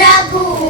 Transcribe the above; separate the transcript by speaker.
Speaker 1: Drago.